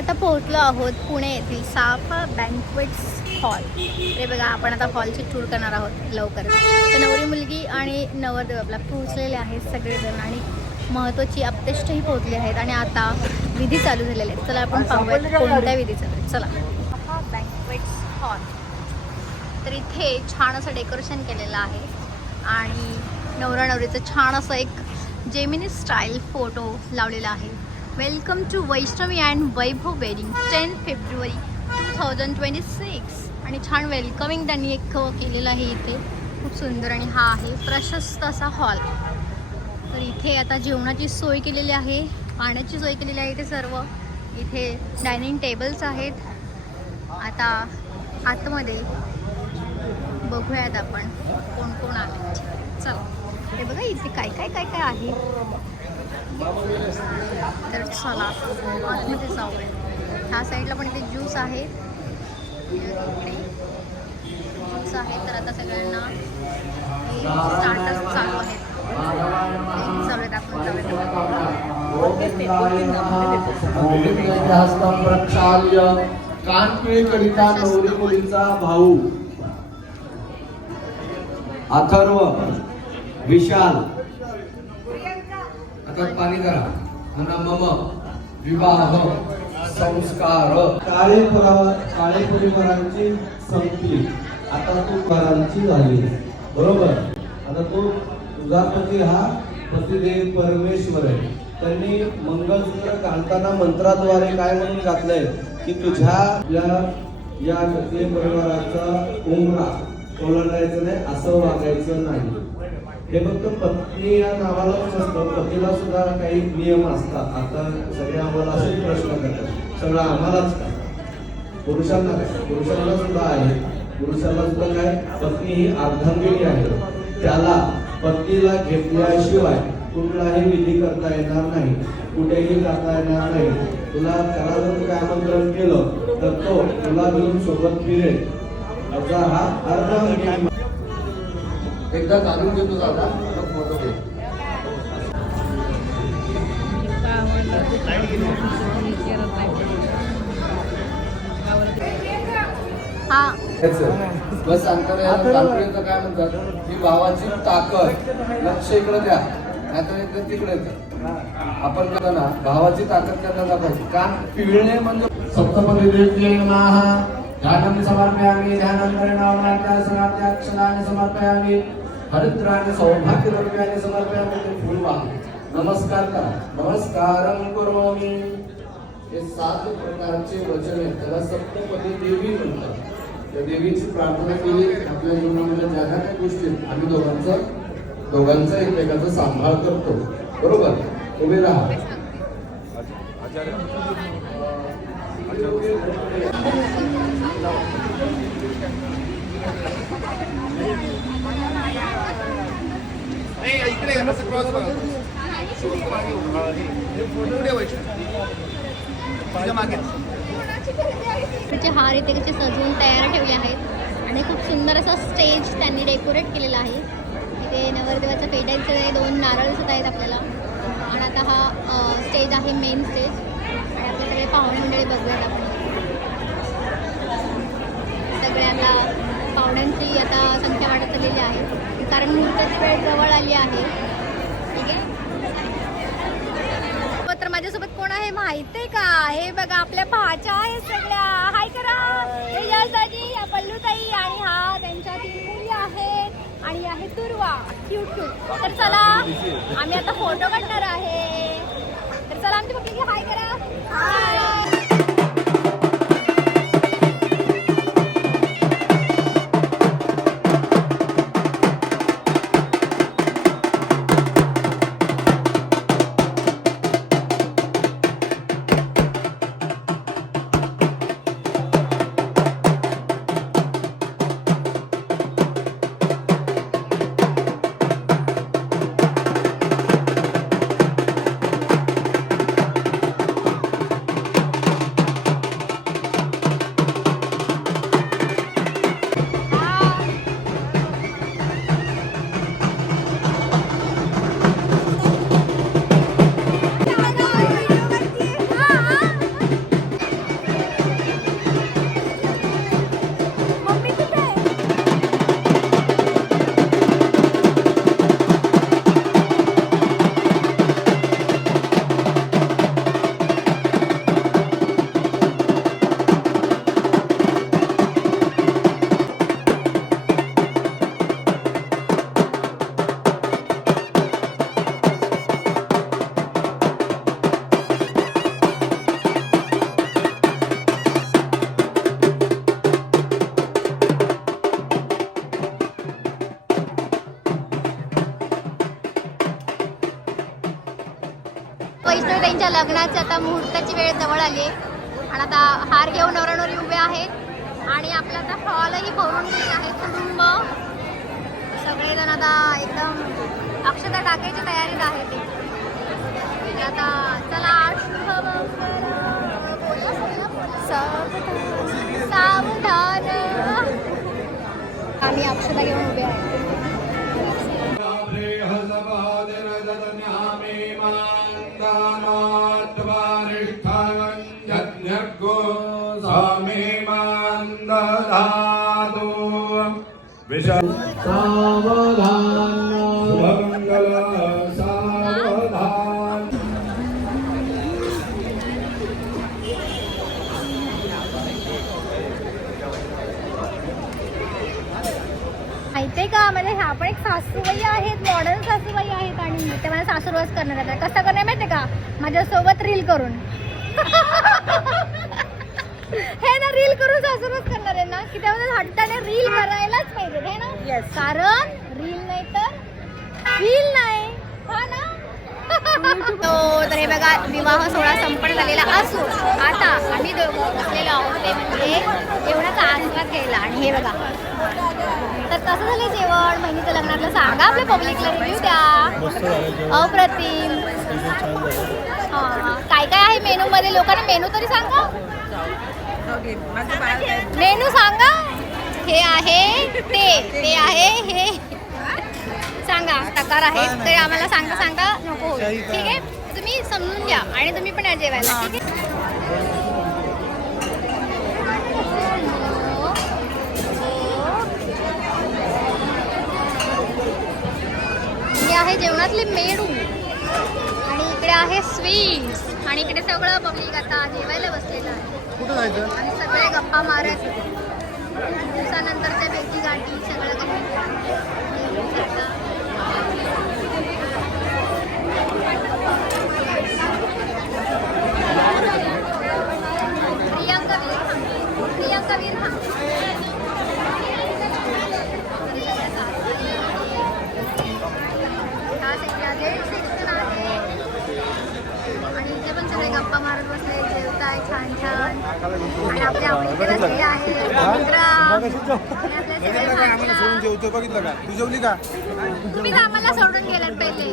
आता पोहोचलो आहोत पुणे येथील साफा बँक्वेट्स हॉल. हे बघा, आपण आता हॉलची टूर करणार आहोत लवकर. तर नवरी मुलगी आणि नवरदेव आपला पोहोचलेले आहेत सगळेजण आणि महत्त्वाची अपतेष्टही पोहोचली आहेत आणि आता विधी चालू झालेले आहेत. चला आपण पाहूयात कोणत्या विधी चालू आहेत. चला. साफा बँक्वेट्स हॉल. तर इथे छान असं डेकोरेशन केलेलं आहे आणि नवरा नवरीचं छान असं एक जेमिनी स्टाईल फोटो लावलेला आहे. Welcome to Vaishnavi and Vaibhav wedding 10 फेब्रुवारी 2026. आणि छान वेलकमिंग त्यांनी एक केलेलं आहे इथे. खूप सुंदर आणि हा आहे प्रशस्त असा हॉल. तर इथे आता जेवणाची सोय केलेली आहे, पाण्याची सोय केलेली आहे. इथे सर्व इथे डायनिंग टेबल्स आहेत. आता आतमध्ये बघूयात आपण कोण कोण आले. चला, हे बघा इथे काय काय काय काय आहे. तर चला आतमध्ये जाऊया. ह्या साईडला पण इथे ज्यूस आहे, इकडे ज्यूस आहे. तर आता सगळ्यांना स्टार्टर्स चालू आहेत. जाऊयात आपण कानपिळीकरिता नवरी मुलीचा भाऊ अथर्व विशाल. आता पाणी करा. मम विवाह संस्कार काळे परिवारांची संगती आता तू वरांची झाली. बरोबर. आता तू तुझा पती हा पतिदेव परमेश्वर आहे. त्यांनी मंगळसूत्र घालताना मंत्राद्वारे काय म्हणून घातलंय की तुझ्या या क्षत्रिय परिवाराचा उमरा ओलांडायचं नाही, असं वागायचं नाही. हे फक्त पत्नी या नावाला नसतं, पतीला सुद्धा काही नियम असतात. आता सगळे आम्हाला असेच प्रश्न करतात, सगळं आम्हालाच काय, पुरुषांना काय? पुरुषांना सुद्धा आहे. पुरुषाला सुद्धा काय, पत्नी ही अर्धांगिनी आहे. त्याला पत्नीला घेतल्याशिवाय कुठलाही विधी करता येणार नाही, कुठेही जाता येणार नाही. त्याला जर काय आमंत्रण केलं तर तो तुला घेऊन सोबत फिरेल, असा हा अर्धांगिनी. एकदा जाणून घेतो दादा. बस सांगता काय म्हणतात की भावाची ताकद लक्ष इकडे द्या, नाहीतर इकडे तिकडे आपण करतो ना. भावाची ताकद त्यांना दाखवायची. कान पिळणे म्हणजे सप्तपदी ध्यानं समर्पयामि. ध्यानंतरेणावनाट्यासनाट्याक्षराणि समर्पयामि. हरिद्राणि सौभाग्यद्रव्याणि समर्पयामि. ते फूल वाहा, नमस्कार करा. नमस्कारं करोमि. हे 7 प्रकारचे वचन आहेत, त्याला सप्तपदी देवी म्हणतात. त्या देवीची प्रार्थना केली आपल्या जीवनामध्ये ज्या काही गोष्टी आम्ही दोघांचा एकमेकाचा सांभाळ करतो. बरोबर. उभे राहा. हार इथे कसे सजवून तयार ठेवले आहेत आणि खूप सुंदर असा स्टेज त्यांनी डेकोरेट केलेला आहे. इथे नवरदेवाचं पेटायचं 2 नारळ दिसत आहेत आपल्याला. आणि आता हा स्टेज आहे, मेन स्टेज. आणि आपले सगळे पाहुणे मंडळी बघूयात आपण. सगळ्यांना पाहुण्यांची आता संख्या वाढत चाललेली आहे कारण मुहूर्त वेळ जवळ आली आहे. ठीक आहे. तर माझ्यासोबत कोण आहे माहित आहे का? हे बघा आपल्या भाच्या आहेत सगळ्या. हाय करा. दादी, पल्लूताई आणि हा त्यांच्या 3 मुली आहेत आणि आहे दुर्वा. Cute cute. तर चला आम्ही आता फोटो काढणार आहे. तर चला आमची पब्लिक हाय करा. हाय. लग्नाची आता मुहूर्ताची वेळ जवळ आली आहे आणि आता हार घेऊन नवरानवरी उभे आहेत आणि आपला आता हॉलही भरून गेले आहे कुटुंब सगळेजण आता एकदम अक्षता टाकायची तयारीत आहे ते. तर आता चला सावधान आम्ही अक्षता घेऊन उभे आहे. माहितीये का म्हणजे ह्या पण एक सासूबाई आहेत मॉडर्न सासूबाई आहेत आणि ते मला सासूरवास करणार आहेत. कसं करणार माहितीये का माझ्यासोबत रील करून हे ना रील करून सासूरवास करणार आहे ना की त्यामध्ये हट्टाने रील करायलाच पाहिजे हे ना. येस कारण रील नाही तर रील नाही हा ना. तर हे बघा विवाह सोहळा संपन्न झालेला असून आता आम्ही दोघं बसलेलो आहोत ते म्हणजे जेवणाचा आस्वाद घ्यायला. आणि हे बघा तर कसं झालं जेवण बहिणीचं लग्नातलं सांगा आपल्या पब्लिकला रिव्ह्यू द्या. अप्रतिम. काय काय आहे मेनू मध्ये लोकांना मेनू तरी सांगा. मेनू सांगा. हे आहे ते आहे हे सांगा. तकार आहे ते आम्हाला सांगा नको ठीक आहे. तुम्ही समजून घ्या आणि तुम्ही पण या जेवायला ठीक आहे. हे आहे जेवणातले मेनू आणि इकडे आहे स्वीट्स आणि इकडे सगळं पब्लिक आता जेवायला बसलेलं आहे. कुठं जायचं आणि सगळे गप्पा मारत दिवसानंतरच्या भेटी गाठी सगळं काही प्रियंका वीर आणि इथे पण सगळे गप्पा मारत बसले जेवताय छान छान आणि आपल्या आवडीचे बसले आहे बघितलं का तू जेवली का. तुम्ही आम्हाला सोडून गेलात पहिले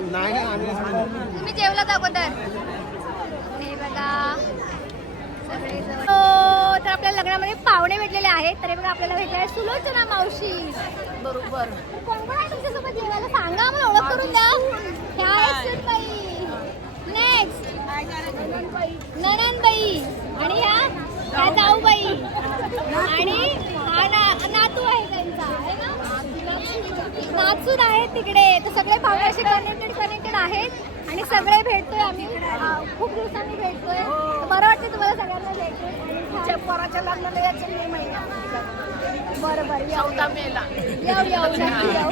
तुम्ही जेवलात अगोदर. हे बघा सगळे तर आपल्या लग्नामध्ये पाहुणे भेटलेले आहेत. तर हे बघा आपल्याला भेटले आहे सुलोचना मावशी. बरोबर कोण कोण आहे तुमच्यासोबत जेवायला सांगा आम्हाला ओळख करून द्या. ह्या आहेत बाई नेक्स्ट ननंदबाई आणि ह्या जाऊबाई आणि हा नातू आहे त्यांचा आहे ना नाचून आहेत तिकडे. तर सगळे पाहुणे असे कनेक्टेड आहेत आणि सगळे भेटतोय आम्ही खूप दिवसांनी भेटतोय. बरं वाटतं तुम्हाला सगळ्यांना भेटतोय. पोराच्या लग्नाला यायचं मे महिना बरं बरं येऊ नक्की येऊ.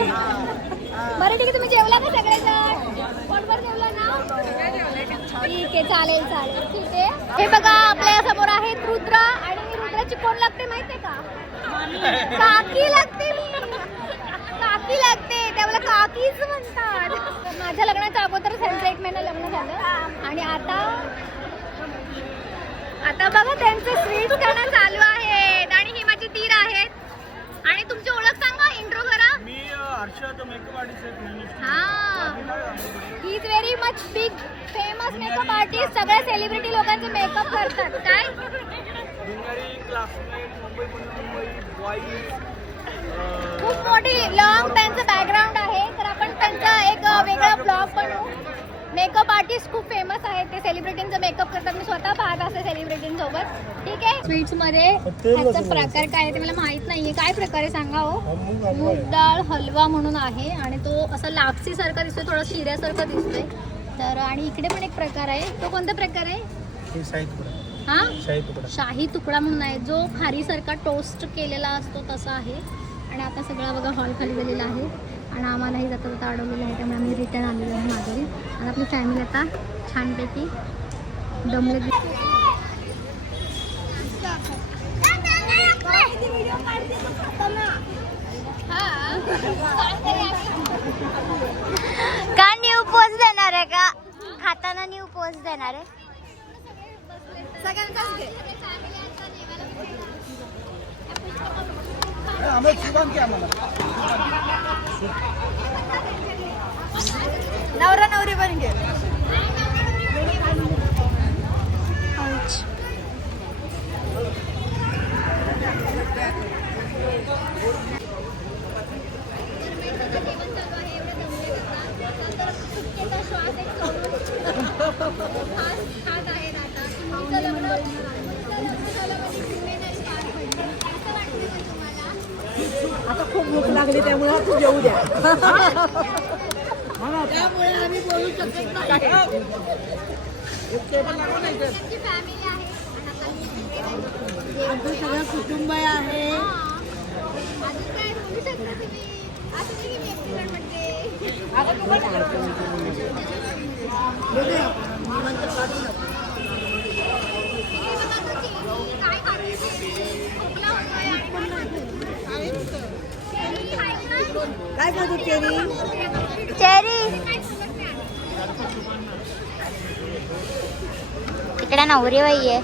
बरं ठीक आहे. तुम्ही जेवला का सगळेजण पोटभर जेवला ना ठीक आहे चालेल ठीक आहे. हे बघा आपल्या समोर आहेत रुद्र आणि रुद्राची कोण लागते माहितीये का काकी लागते. काकी लागते त्याला काकीच म्हणतात. माझ्या लग्नाच्या अगोदर त्यांचं 1 महिना लग्न झालं आणि आता बघा त्यांचे स्वीट खाणं चालू आहेत आणि ही माझी तीर आहेत आणि तुमची ओळख सांगा इंट्रो करा. मी हर्षद मेकअप आर्टिस्ट. हा he is very much big famous makeup artist. सगळ्या सेलिब्रिटी लोकांचे मेकअप करतात. काय खूप मोठी लॉंग त्यांचं बॅकग्राऊंड आहे. तर आपण त्यांचा एक वेगळा ब्लॉग बनवू. मेकअप आर्टिस्ट खूप फेमस आहेत ते सेलिब्रिटींचा मेकअप करतात. मी स्वतः पाहत असते सेलिब्रिटींसोबत ठीक आहे. स्वीट्स मध्ये ह्याचा प्रकार काय आहे ते मला माहित नाहीये. काय प्रकार आहे सांगा हो. मूग डाळ हलवा म्हणून आहे आणि तो असा लापसी सारखा दिसतोय थोडा शिऱ्यासारखा दिसतोय. तर आणि इकडे पण एक प्रकार आहे. तो कोणता प्रकार आहे हा शाही तुकडा म्हणून आहे जो खारीसारखा टोस्ट केलेला असतो तसा आहे. आणि आता सगळा बघा हॉल खाली झालेला आहे आणि आम्हालाही जाता जाता अडवलेलं आहे त्यामुळे आम्ही रिटर्न आलेलो आहे माघारी. आणि आपली फॅमिली आता छानपैकी दमले. का न्यू पोस्ट देणार आहे का खाताना न्यू पोस्ट देणार आहे. सगळ्यांचाच घे. आम्हाला सुगान की आम्हाला नवरा नवरी पण घे. आता खूप भूक लागली त्यामुळे तू जेवू द्या. त्यामुळे आम्ही बोलू शकत नाही. आमचं सगळं कुटुंब आहे. काय करतो चेरी? तिकडे नवरी बाई आहे.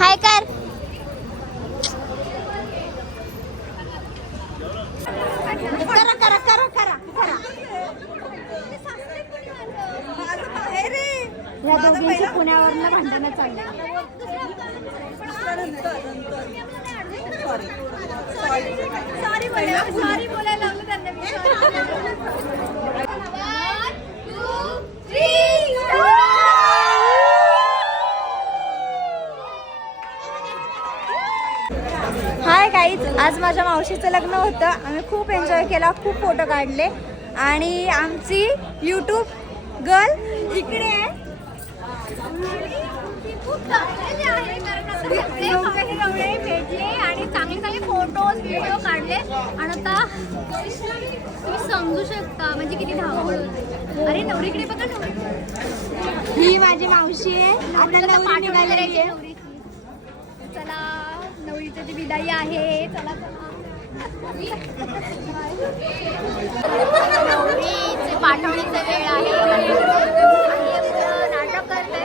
हाय कर. करा करा करा करा करा. या दोघींची पुण्यावरनं भांडणं चालली. सॉरी बोलायला लागलं त्यांना मी. हाय गाईज, आज माझ्या मावशीचं लग्न होतं. आम्ही खूप एन्जॉय केला, खूप फोटो काढले आणि आमची यूट्यूब गर्ल इकडे आहे. भेटले आणि चांगले चांगले फोटोज व्हिडिओ काढले आणि आता तुम्ही समजू शकता म्हणजे किती धावपळ होते. अरे नवरीकडे बघा, नवरी ही माझी मावशी आहे. आता नवरी निघालेली आहे. चला नवरीची ती विदाई आहे. चला नवरीचे पाठवणीचा वेळ आहे. नाटक करते.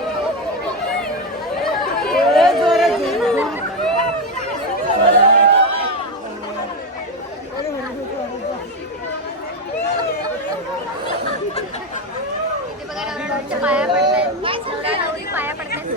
इथे बघा नवरीच्या पाया पडतायत. नवरा नवरी पाया पडतायत.